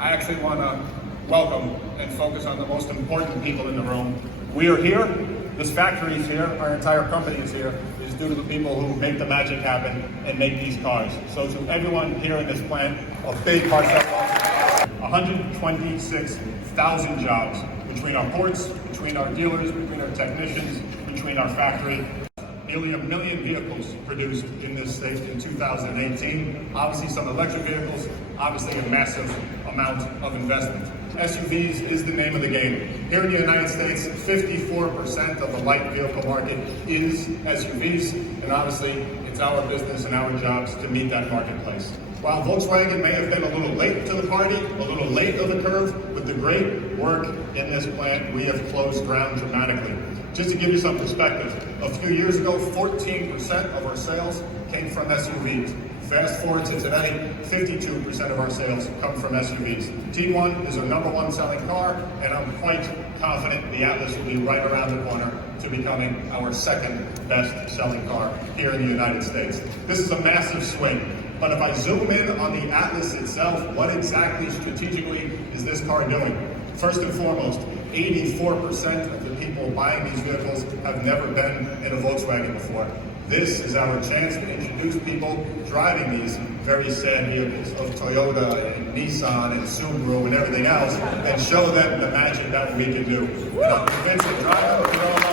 I actually want to welcome and focus on the most important people in the room. We are here, this factory is here, our entire company is here, is due to the people who make the magic happen and make these cars. So to everyone here in this plant, a big heartfelt welcome. 126,000 jobs between our ports, between our dealers, between our technicians, between our factory. Nearly 1 million vehicles produced in this state in 2018. Obviously some electric vehicles, obviously a massive amount of investment. SUVs is the name of the game. Here in the United States, 54% of the light vehicle market is SUVs, and obviously it's our business and our jobs to meet that marketplace. While Volkswagen may have been a little late to the party, a little late of the curve, with the great work in this plant, we have closed ground dramatically. Just to give you some perspective, a few years ago, 14% of our sales came from SUVs. Fast forward to today, 52% of our sales come from SUVs. T1 is our #1 selling car, and I'm quite confident the Atlas will be right around the corner to becoming our second best selling car here in the United States. This is a massive swing. But if I zoom in on the Atlas itself, what exactly strategically is this car doing? First and foremost, 84% of the people buying these vehicles have never been in a Volkswagen before. This is our chance to introduce people driving these very sad vehicles of Toyota and Nissan and Subaru and everything else, and show them the magic that we can do. And I'm convinced that driving